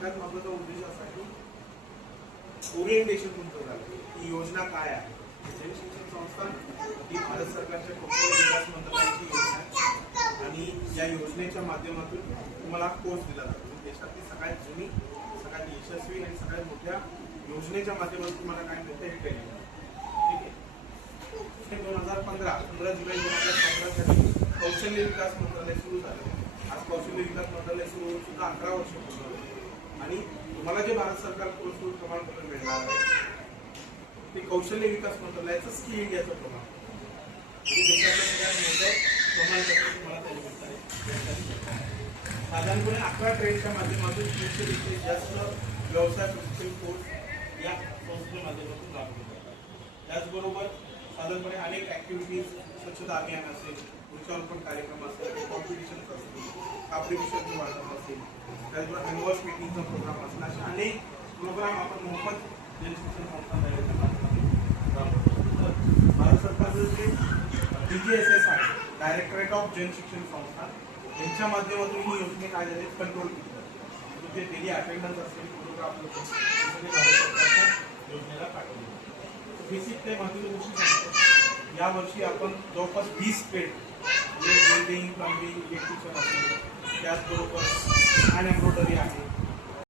सगळ्यात महत्त्वाचा उद्देश असा की ओरिएंटेशन तुमचं झालं ही योजना काय आहे. जन शिक्षण संस्था ही भारत सरकारच्या कौशल्य विकास मंत्रालयाची योजना आहे आणि या योजनेच्या माध्यमातून तुम्हाला कोर्स दिला जातो. देशातली सगळ्यात जुनी, सगळ्यात यशस्वी आणि सगळ्यात मोठ्या योजनेच्या माध्यमातून तुम्हाला काय मिळतं हे ट्रेनिंग. ठीक आहे. 15 जुलै 2015 साठी कौशल्य विकास मंत्रालय सुरू झालं. आज कौशल्य विकास मंत्रालय सुरू होऊन सुद्धा 11 वर्ष पूर्ण झाली आणि तुम्हाला जे भारत सरकार पुरस्कृत प्रमाणपत्र मिळणार आहे ते कौशल्य विकास मंत्रालयाचं स्किल इंडियाचं प्रमाण. देशातलं सगळ्यात मोठं प्रमाणपत्र तुम्हाला त्याने मिळत आहे. साधारणपणे 11 ट्रेनच्या माध्यमातून 300 पेक्षा जास्त व्यवसाय प्रशिक्षण कोर्स या संस्थेच्या माध्यमातून राबवले जातात. त्याचबरोबर साधारणपणे अनेक ऍक्टिव्हिटीज, स्वच्छता अभियान असेल, वृक्षारोपण कार्यक्रम असेल, कॉम्पिटिशन असतील, कापडी वाटप असेल, त्याचबरोबर हँडवॉश मीटिंगचा प्रोग्राम असेल, असे अनेक प्रोग्राम आपण मोफत जन शिक्षण संस्थांच्या माध्यमातून राबवतो. भारत सरकारचं जे DGSS आहे, डायरेक्टरेट ऑफ जन शिक्षण संस्था, यांच्या माध्यमातून ही योजने काय झाले कंट्रोल केली जाते. म्हणजे डेली अटेंडन्स असेल, फोटोग्राफ असेल, भारत सरकारच्या योजनेला पाठवले. बेसिक काही महत्त्वाच्या गोष्टी सांगतो. यावर्षी आपण जवळपास 20 ट्रेड म्हणजे वेल्डिंग, प्लंबिंग, इलेक्ट्रिशियन असेल, त्याचबरोबर हँड एम्ब्रॉयडरी आहे,